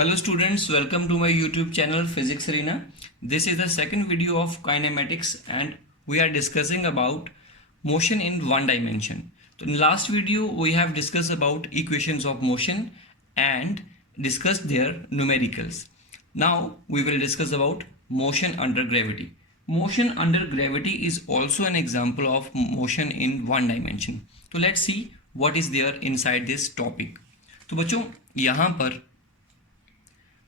Hello students, welcome to my YouTube channel Physics Arena. This is the second video of kinematics and we are discussing about motion in one dimension. So in last video we have discussed about equations of motion and discussed their numericals. Now we will discuss about motion under gravity. Motion under gravity is also an example of motion in one dimension. So let's see what is there inside this topic. तो बच्चों यहाँ पर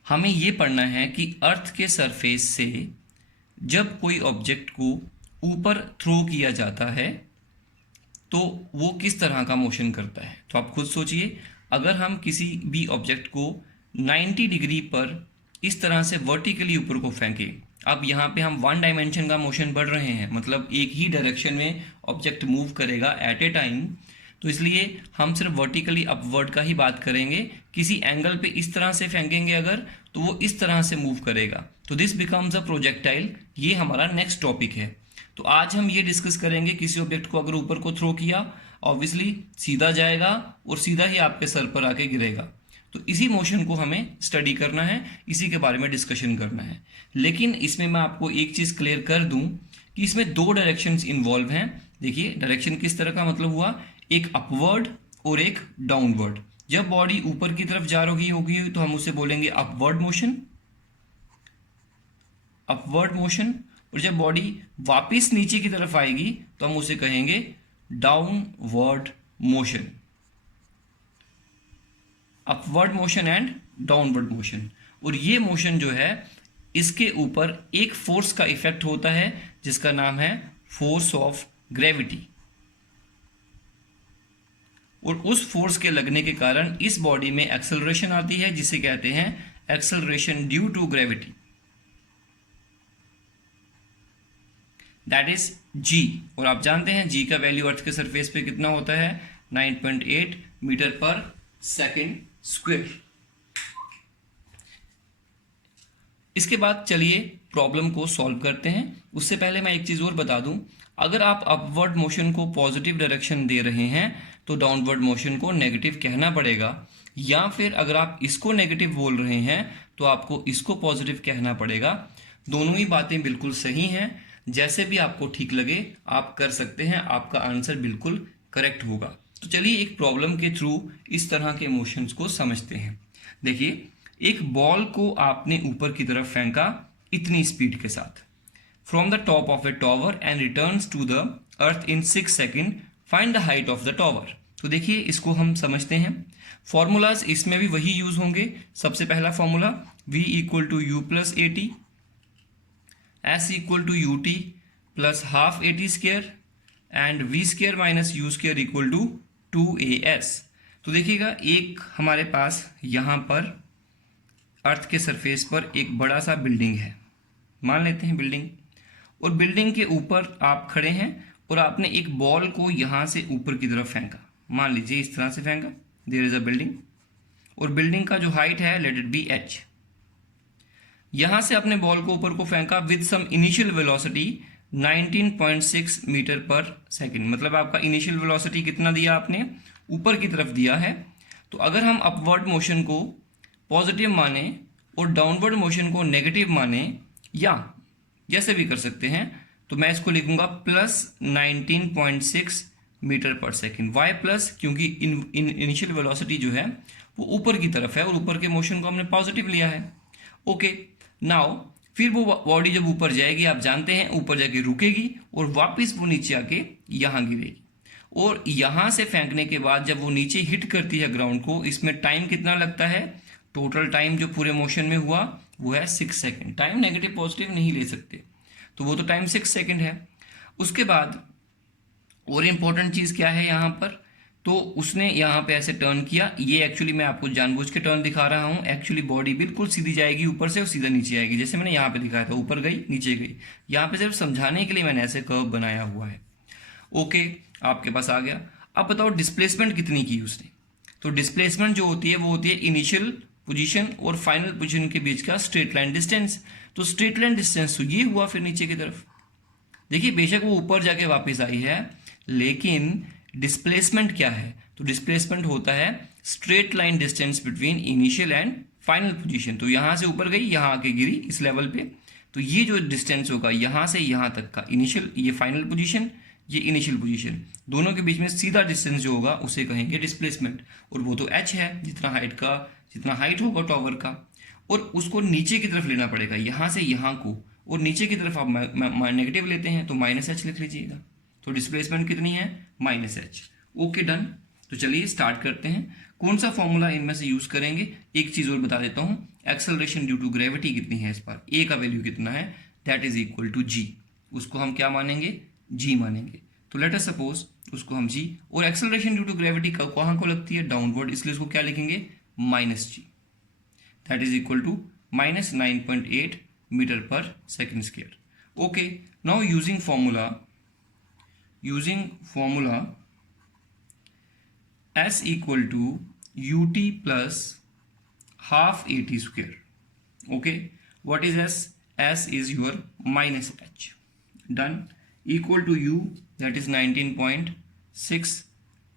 हमें ये पढ़ना है कि अर्थ के सरफेस से जब कोई ऑब्जेक्ट को ऊपर थ्रो किया जाता है तो वो किस तरह का मोशन करता है। तो आप खुद सोचिए, अगर हम किसी भी ऑब्जेक्ट को 90 डिग्री पर इस तरह से वर्टिकली ऊपर को फेंकें, अब यहाँ पे हम वन डायमेंशन का मोशन पढ़ रहे हैं, मतलब एक ही डायरेक्शन में ऑब्जेक्ट मूव करेगा एट ए टाइम, तो इसलिए हम सिर्फ वर्टिकली अपवर्ड का ही बात करेंगे। किसी एंगल पे इस तरह से फेंकेंगे अगर, तो वो इस तरह से मूव करेगा, तो दिस बिकम्स अ प्रोजेक्टाइल। ये हमारा नेक्स्ट टॉपिक है। तो आज हम ये डिस्कस करेंगे, किसी ऑब्जेक्ट को अगर ऊपर को थ्रो किया, ऑब्वियसली सीधा जाएगा और सीधा ही आपके सर पर आके गिरेगा। तो इसी मोशन को हमें स्टडी करना है, इसी के बारे में डिस्कशन करना है। लेकिन इसमें मैं आपको एक चीज़ क्लियर कर दूं कि इसमें दो डायरेक्शंस इन्वॉल्व हैं। देखिए डायरेक्शन किस तरह का मतलब हुआ, एक अपवर्ड और एक डाउनवर्ड। जब बॉडी ऊपर की तरफ जा रही होगी तो हम उसे बोलेंगे अपवर्ड मोशन, अपवर्ड मोशन, और जब बॉडी वापस नीचे की तरफ आएगी तो हम उसे कहेंगे downward motion. Upward motion and downward motion. और ये मोशन जो है, इसके ऊपर एक फोर्स का इफेक्ट होता है जिसका नाम है फोर्स ऑफ ग्रेविटी, और उस फोर्स के लगने के कारण इस बॉडी में एक्सेलरेशन आती है जिसे कहते हैं acceleration due to gravity, that is g. और आप जानते हैं जी का वैल्यू अर्थ के सरफेस पे कितना होता है, 9.8 मीटर पर सेकेंड स्क्वायर। इसके बाद चलिए प्रॉब्लम को सॉल्व करते हैं। उससे पहले मैं एक चीज़ और बता दूं, अगर आप अपवर्ड मोशन को पॉजिटिव डायरेक्शन दे रहे हैं तो डाउनवर्ड मोशन को नेगेटिव कहना पड़ेगा, या फिर अगर आप इसको नेगेटिव बोल रहे हैं तो आपको इसको पॉजिटिव कहना पड़ेगा। दोनों ही बातें बिल्कुल सही हैं, जैसे भी आपको ठीक लगे आप कर सकते हैं, आपका आंसर बिल्कुल करेक्ट होगा। तो चलिए एक प्रॉब्लम के थ्रू इस तरह के मोशंस को समझते हैं। देखिए, एक बॉल को आपने ऊपर की तरफ फेंका इतनी स्पीड के साथ, from the top of a tower and returns to the earth in 6 second, find the height of the tower. तो देखिए इसको हम समझते हैं। फॉर्मूलाज इसमें भी वही यूज होंगे। सबसे पहला formula v equal to u plus a t, s equal to u t plus half a t square and v square minus u square equal to 2as। तो देखिएगा, एक हमारे पास यहाँ पर अर्थ के सरफेस पर एक बड़ा सा बिल्डिंग है, मान लेते हैं बिल्डिंग, और बिल्डिंग के ऊपर आप खड़े हैं और आपने एक बॉल को यहाँ से ऊपर की तरफ फेंका, मान लीजिए इस तरह से फेंका, देयर इज अ बिल्डिंग, और बिल्डिंग का जो हाइट है लेट इट बी h। यहाँ से अपने बॉल को ऊपर को फेंका with some initial velocity 19.6 metre per second, मतलब आपका इनिशियल वेलोसिटी कितना दिया आपने, ऊपर की तरफ दिया है। तो अगर हम अपवर्ड मोशन को पॉजिटिव माने और डाउनवर्ड मोशन को नेगेटिव माने, या जैसे भी कर सकते हैं, तो मैं इसको लिखूंगा plus 19.6 metre per second. Y plus, क्योंकि इनिशियल वेलोसिटी जो है वो ऊपर की तरफ है और ऊपर के मोशन को हमने पॉजिटिव लिया है। ओके, नाउ फिर वो बॉडी जब ऊपर जाएगी, आप जानते हैं ऊपर जाके रुकेगी और वापस वो नीचे आके यहाँ गिरेगी, और यहाँ से फेंकने के बाद जब वो नीचे हिट करती है ग्राउंड को, इसमें टाइम कितना लगता है, टोटल टाइम जो पूरे मोशन में हुआ वो है 6 सेकेंड। टाइम नेगेटिव पॉजिटिव नहीं ले सकते, तो वो तो टाइम 6 सेकेंड है। उसके बाद और इम्पोर्टेंट चीज़ क्या है यहाँ पर, तो उसने यहाँ पे ऐसे टर्न किया, ये एक्चुअली मैं आपको जानबूझ के टर्न दिखा रहा हूँ। एक्चुअली बॉडी बिल्कुल सीधी जाएगी ऊपर से और सीधा नीचे आएगी, जैसे मैंने यहाँ पे दिखाया था, ऊपर गई नीचे गई। यहाँ पे सिर्फ समझाने के लिए मैंने ऐसे कर्व बनाया हुआ है। ओके, आपके पास आ गया। अब बताओ डिस्प्लेसमेंट कितनी की उसने। तो डिस्प्लेसमेंट जो होती है वो होती है इनिशियल पोजीशन और फाइनल पोजीशन के बीच का स्ट्रेट लाइन डिस्टेंस। तो स्ट्रेट लाइन डिस्टेंस तो ये हुआ फिर नीचे की तरफ। देखिए बेशक वो ऊपर जाके वापस आई है, लेकिन डिस्प्लेसमेंट क्या है, तो डिस्प्लेसमेंट होता है straight line distance between initial and final position, तो यहाँ से ऊपर गई, यहाँ आके गिरी इस लेवल पे, तो ये जो डिस्टेंस होगा यहाँ से यहाँ तक का इनिशियल, ये फाइनल पोजीशन, ये इनिशियल पोजीशन, दोनों के बीच में सीधा डिस्टेंस जो होगा उसे कहेंगे डिस्प्लेसमेंट, और वो तो h है, जितना हाइट होगा टॉवर का, और उसको नीचे की तरफ लेना पड़ेगा, यहाँ से यहाँ को, और नीचे की तरफ आप नेगेटिव लेते हैं तो -h लिख लीजिएगा, तो डिस्प्लेसमेंट कितनी है -h। Okay done. तो चलिए स्टार्ट करते हैं। कौन सा फॉर्मूला इनमें से यूज करेंगे, एक चीज और बता देता हूं, एक्सेलरेशन ड्यू टू ग्रेविटी कितनी है इस पर, ए का वैल्यू कितना है, दैट इज इक्वल टू जी, उसको हम क्या मानेंगे, जी मानेंगे। तो लेट अस सपोज उसको हम जी, और एक्सेलरेशन ड्यू टू ग्रेविटी कहाँ को लगती है, डाउनवर्ड, इसलिए उसको क्या लिखेंगे -g, that is equal to -9.8 metre per second square. Okay, now using formula S equal to ut plus half at square. Okay, what is S? S is your -h. Done. Equal to u, that is 19.6,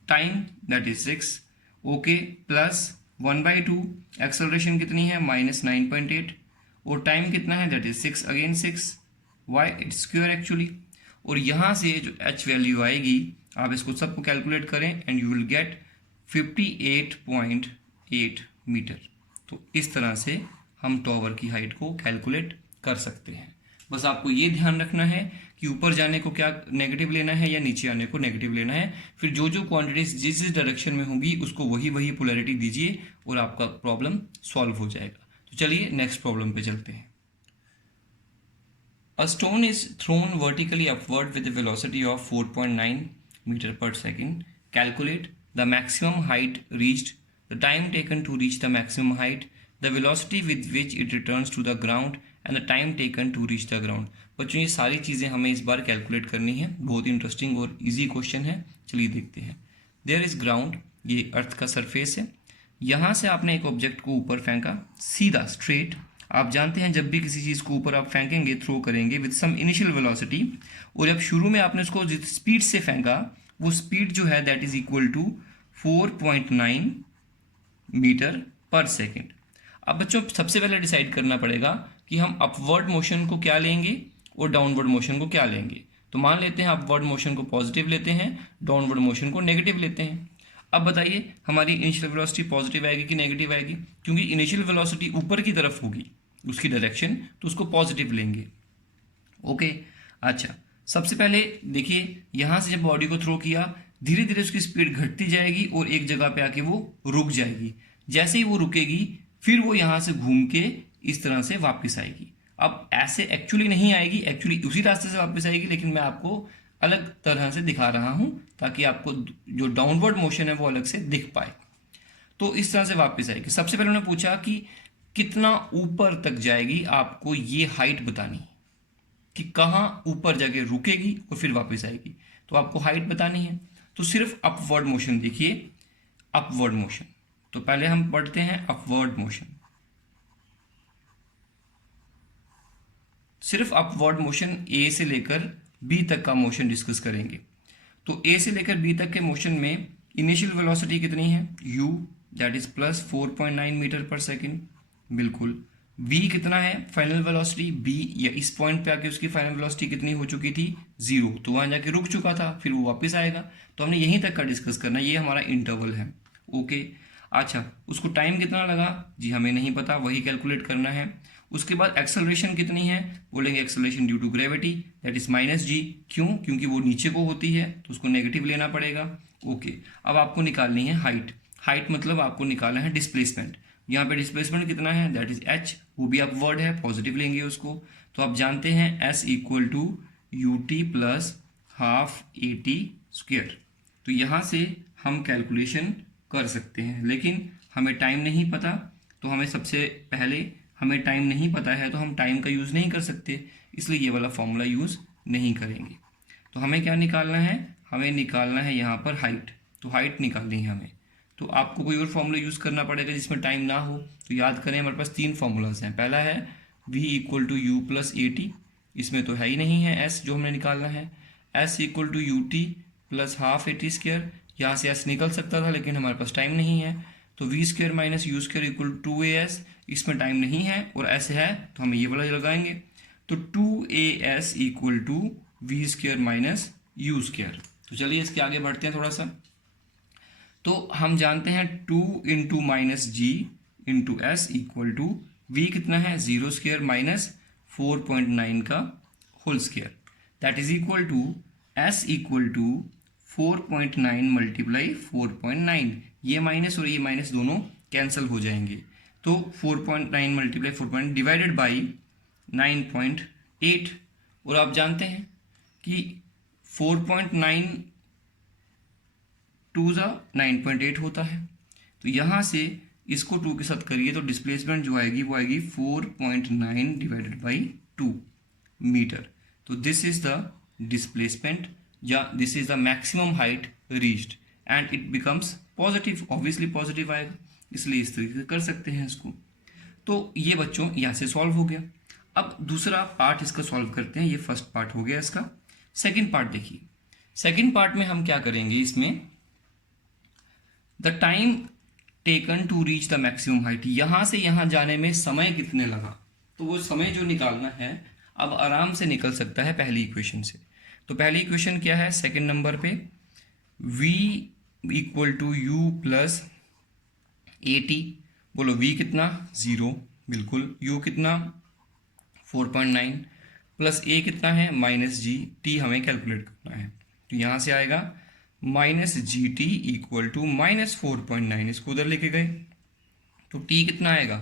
time that is 6. Okay, plus 1/2, acceleration कितनी है -9.8, और time कितना है, that is 6, again 6. Why? It's square actually. और यहाँ से जो h value आएगी, आप इसको सबको कैलकुलेट करें and you will get 58.8 metre. तो इस तरह से हम टॉवर की हाइट को कैलकुलेट कर सकते हैं। बस आपको ये ध्यान रखना है कि ऊपर जाने को क्या नेगेटिव लेना है या नीचे आने को नेगेटिव लेना है, फिर जो जो क्वांटिटीज जिस डायरेक्शन में होंगी उसको वही पोलैरिटी दीजिए और आपका प्रॉब्लम सॉल्व हो जाएगा। तो चलिए नेक्स्ट प्रॉब्लम पे चलते हैं। A stone is thrown vertically upward with a velocity of 4.9 meter per second. Calculate the maximum height reached, the time taken to reach the maximum height, the velocity with which it returns to the ground and the time taken to reach the ground. बच्चों ये सारी चीज़ें हमें इस बार calculate करनी है, बहुत interesting और इजी क्वेश्चन है। चलिए देखते हैं। देयर इज ग्राउंड, ये अर्थ का सरफेस है, यहाँ से आपने एक ऑब्जेक्ट को ऊपर फेंका सीधा स्ट्रेट। आप जानते हैं जब भी किसी चीज़ को ऊपर आप फेंकेंगे, थ्रो करेंगे विद सम इनिशियल वेलोसिटी, और जब शुरू में आपने उसको जिस स्पीड से फेंका वो स्पीड जो है that is equal to 4.9 metre per second. अब बच्चों सबसे पहले डिसाइड करना पड़ेगा कि हम अपवर्ड मोशन को क्या लेंगे और डाउनवर्ड मोशन को क्या लेंगे। तो मान लेते हैं अपवर्ड मोशन को पॉजिटिव लेते हैं, डाउनवर्ड मोशन को नेगेटिव लेते हैं। अब बताइए हमारी इनिशियल वेलोसिटी पॉजिटिव आएगी कि नेगेटिव आएगी, क्योंकि इनिशियल वेलोसिटी ऊपर की तरफ होगी उसकी डायरेक्शन, तो उसको पॉजिटिव लेंगे। ओके, अच्छा सबसे पहले देखिए यहाँ से जब बॉडी को थ्रो किया धीरे धीरे उसकी स्पीड घटती जाएगी और एक जगह पे आके वो रुक जाएगी। जैसे ही वो रुकेगी फिर वो यहाँ से घूम के इस तरह से वापस आएगी। अब ऐसे एक्चुअली नहीं आएगी, एक्चुअली उसी रास्ते से वापस आएगी, लेकिन मैं आपको अलग तरह से दिखा रहा हूँ ताकि आपको जो डाउनवर्ड मोशन है वो अलग से दिख पाए। तो इस तरह से वापस आएगी। सबसे पहले उन्होंने पूछा कि कितना ऊपर तक जाएगी, आपको ये हाइट बतानी है कि कहाँ ऊपर जाके रुकेगी और फिर वापस आएगी, तो आपको हाइट बतानी है। तो सिर्फ अपवर्ड मोशन देखिए, अपवर्ड मोशन, तो पहले हम पढ़ते हैं अपवर्ड मोशन। सिर्फ अपवर्ड मोशन ए से लेकर बी तक का मोशन डिस्कस करेंगे। तो ए से लेकर बी तक के मोशन में इनिशियल वेलोसिटी कितनी है, u, that is plus 4.9 metre per second, बिल्कुल। v कितना है फाइनल वेलोसिटी, b या इस पॉइंट पे आके उसकी फाइनल वेलोसिटी कितनी हो चुकी थी, 0, तो वहां जाके रुक चुका था, फिर वो वापस आएगा। तो हमने यहीं तक का डिस्कस करना है, ये हमारा इंटरवल है। ओके, अच्छा उसको टाइम कितना लगा जी हमें नहीं पता, वही कैलकुलेट करना है। उसके बाद एक्सेलरेशन कितनी है, बोलेंगे acceleration due to gravity that is -g, क्यों, क्योंकि वो नीचे को होती है तो उसको नेगेटिव लेना पड़ेगा। ओके, अब आपको निकालनी है हाइट, हाइट मतलब आपको निकालना है डिस्प्लेसमेंट। यहाँ पे डिस्प्लेसमेंट कितना है, दैट इज h, वो भी अपवर्ड है, पॉजिटिव लेंगे उसको। तो आप जानते हैं s equal to ut plus half at square. तो यहाँ से हम कैलकुलेशन कर सकते हैं, लेकिन हमें टाइम नहीं पता, तो हमें सबसे पहले हमें टाइम नहीं पता है तो हम टाइम का यूज़ नहीं कर सकते, इसलिए ये वाला फॉर्मूला यूज़ नहीं करेंगे। तो हमें क्या निकालना है, हमें निकालना है यहाँ पर हाइट, तो हाइट निकालनी है हमें। तो आपको कोई और फॉर्मूला यूज़ करना पड़ेगा जिसमें टाइम ना हो। तो याद करें हमारे पास 3 फॉर्मूलाज हैं। पहला है v equal to u plus at, इसमें तो है ही नहीं है s जो हमने निकालना है। s equal to ut plus half at square, यहाँ से s निकल सकता था लेकिन हमारे पास टाइम नहीं है, तो v square minus u square equal to a s, इसमें टाइम नहीं है और ऐसे है तो हम ये वाला लगाएंगे, तो two a s equal to v square minus u square. तो चलिए इसके आगे बढ़ते हैं थोड़ा सा। तो हम जानते हैं 2 into minus g into s equal to v कितना है 0 स्क्वायर माइनस 4.9 का whole square, that is equal to s equal to 4.9 multiply 4.9, ये माइनस और ये माइनस दोनों कैंसिल हो जाएंगे, तो 4.9 मल्टीप्लाई 4. Divided by 9.8। और आप जानते हैं कि 4.9 टू ज़ा 9.8 होता है, तो यहाँ से इसको 2 के साथ करिए तो डिस्प्लेसमेंट जो आएगी वो आएगी 4.9 डिवाइडेड बाई 2 मीटर। तो दिस इज द डिस्प्लेसमेंट या this is the maximum height reached and it becomes positive, obviously positive आएगा, इसलिए इस तरीके से कर सकते हैं इसको। तो ये बच्चों यहाँ से सॉल्व हो गया। अब दूसरा पार्ट इसका सॉल्व करते हैं, ये फर्स्ट पार्ट हो गया इसका। सेकेंड पार्ट देखिए, सेकेंड पार्ट में हम क्या करेंगे, इसमें the time taken to reach the maximum height, यहाँ से यहाँ जाने में समय कितने लगा, तो वो समय जो निकालना है अब आराम से निकल सकता है पहली इक्वेशन से। तो पहली इक्वेशन क्या है, सेकंड नंबर पे v equal to u plus a t, बोलो v कितना 0, बिल्कुल, u कितना 4.9 प्लस a कितना है माइनस जी, t हमें कैलकुलेट करना है, तो यहाँ से आएगा minus g t equal to minus 4.9, इसको उधर लेके गए तो t कितना आएगा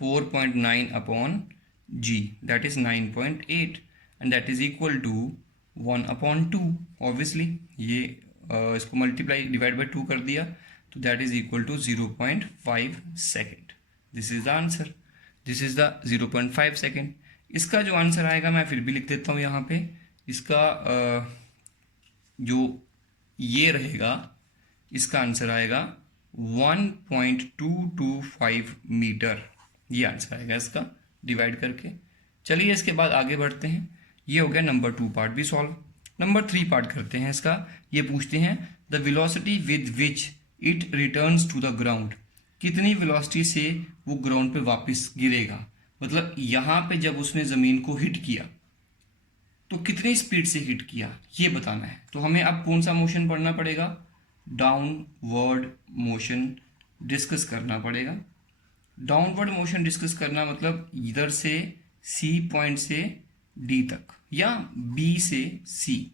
4.9 upon g, that is 9.8 and that is equal to 1/2। Obviously ये इसको मल्टीप्लाई डिवाइड बाई 2 कर दिया तो that is equal to 0.5 second. This is the answer, this is the 0.5 second. इसका जो आंसर आएगा मैं फिर भी लिख देता हूँ यहाँ पे, इसका जो ये रहेगा, इसका आंसर आएगा 1.225 मीटर, ये आंसर आएगा इसका डिवाइड करके। चलिए इसके बाद आगे बढ़ते हैं, ये हो गया नंबर 2 पार्ट भी सॉल्व। नंबर 3 पार्ट करते हैं इसका। ये पूछते हैं the velocity with which it returns to the ground, कितनी वेलोसिटी से वो ग्राउंड पे वापस गिरेगा, मतलब यहाँ पे जब उसने ज़मीन को हिट किया तो कितनी स्पीड से हिट किया ये बताना है। तो हमें अब कौन सा मोशन पढ़ना पड़ेगा, डाउनवर्ड मोशन डिस्कस करना पड़ेगा। डाउनवर्ड मोशन डिस्कस करना मतलब इधर से सी पॉइंट से डी तक या बी से सी,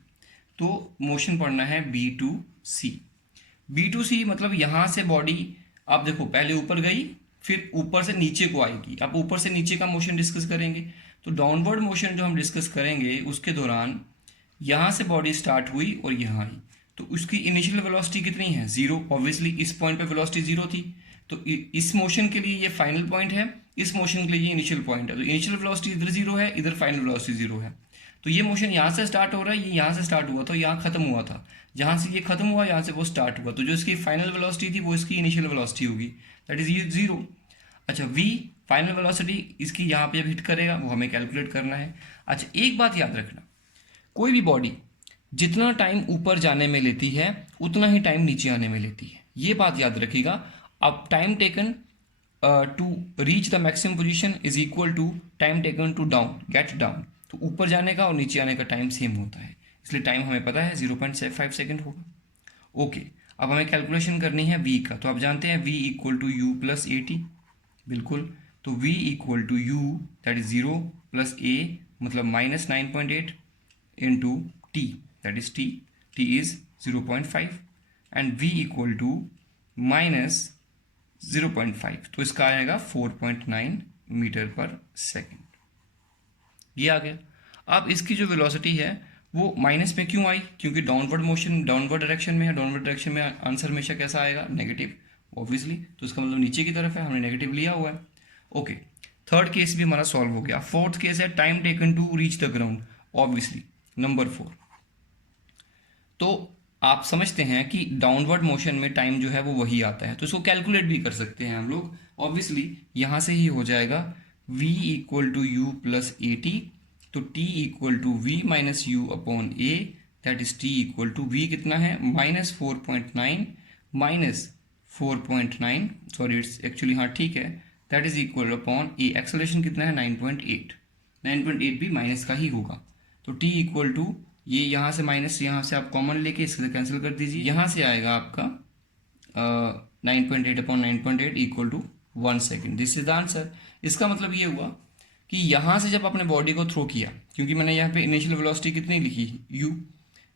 तो मोशन पढ़ना है B to C. B to C मतलब यहाँ से बॉडी आप देखो पहले ऊपर गई फिर ऊपर से नीचे को आएगी, आप ऊपर से नीचे का मोशन डिस्कस करेंगे। तो डाउनवर्ड मोशन जो हम डिस्कस करेंगे उसके दौरान यहाँ से बॉडी स्टार्ट हुई और यहाँ आई, तो उसकी इनिशियल वेलोसिटी कितनी है 0, ऑब्वियसली इस पॉइंट पे वेलोसिटी 0 थी, तो इस मोशन के लिए ये फाइनल पॉइंट है, इस मोशन के लिए ये इनिशियल पॉइंट है, तो इनिशियल वेलोसिटी इधर 0 है, इधर फाइनल वेलोसिटी 0 है। तो ये मोशन यहाँ से स्टार्ट हो रहा है, ये यहाँ से स्टार्ट हुआ था, यहाँ खत्म हुआ था, जहाँ से ये खत्म हुआ यहाँ से वो स्टार्ट हुआ, तो जो इसकी फाइनल वेलोसिटी थी वो इसकी इनिशियल वेलोसिटी होगी, दैट इज ये 0। अच्छा v फाइनल वेलोसिटी इसकी यहाँ पे जब हिट करेगा वो हमें कैलकुलेट करना है। अच्छा एक बात याद रखना, कोई भी बॉडी जितना टाइम ऊपर जाने में लेती है उतना ही टाइम नीचे आने में लेती है, ये बात याद रखिएगा। अब time taken to reach the maximum position is equal to time taken to down get down, तो ऊपर जाने का और नीचे आने का टाइम सेम होता है, इसलिए टाइम हमें पता है 0.5 सेकेंड होगा। ओके, अब हमें कैलकुलेशन करनी है v का, तो आप जानते हैं v equal to u plus a t, बिल्कुल, तो v equal to u that is 0 plus a मतलब minus 9.8 into t that is t is 0.5 and v equal to minus 0.5, तो इसका आएगा 4.9 मीटर पर सेकेंड, ये आ गया। अब इसकी जो वेलोसिटी है वो माइनस में क्यों आई, क्योंकि डाउनवर्ड मोशन डाउनवर्ड डायरेक्शन में है, डाउनवर्ड डायरेक्शन में आंसर हमेशा कैसा आएगा नेगेटिव, ऑब्वियसली, तो इसका मतलब नीचे की तरफ है, हमने नेगेटिव लिया हुआ है। ओके, थर्ड केस भी हमारा सॉल्व हो गया। फोर्थ केस है time taken to reach the ground, obviously number 4। तो आप समझते हैं कि डाउनवर्ड मोशन में टाइम जो है वो वही आता है, तो इसको कैलकुलेट भी कर सकते हैं हम लोग, ऑब्वियसली यहाँ से ही हो जाएगा v equal to u plus a t, तो t equal to v minus u upon a that is t equal to v कितना है minus 4.9 minus 4.9, sorry it's actually, हाँ ठीक है, that is equal upon a, acceleration कितना है 9.8, 9.8 भी minus का ही होगा। तो टी इक्वल टू, ये यहाँ से माइनस, यहाँ से आप कॉमन लेके इससे कैंसिल कर दीजिए, यहाँ से आएगा आपका 9.8 upon 9.8 equal to 1 second. This is the answer. इसका मतलब ये हुआ कि यहाँ से जब आपने बॉडी को थ्रो किया, क्योंकि मैंने यहाँ पे इनिशियल वेलोसिटी कितनी लिखी u,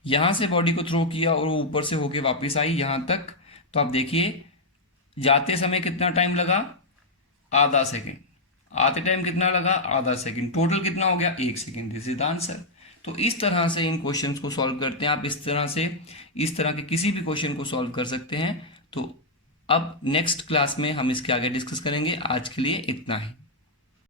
यहाँ से बॉडी को थ्रो किया और वो ऊपर से होके वापस आई यहाँ तक, तो आप देखिए जाते समय कितना टाइम लगा, आधा सेकेंड, आते टाइम कितना लगा, आधा सेकेंड, टोटल कितना हो गया, 1 second. This is the answer. तो इस तरह से इन क्वेश्चंस को सॉल्व करते हैं आप, इस तरह से इस तरह के किसी भी क्वेश्चन को सॉल्व कर सकते हैं। तो अब नेक्स्ट क्लास में हम इसके आगे डिस्कस करेंगे। आज के लिए इतना ही।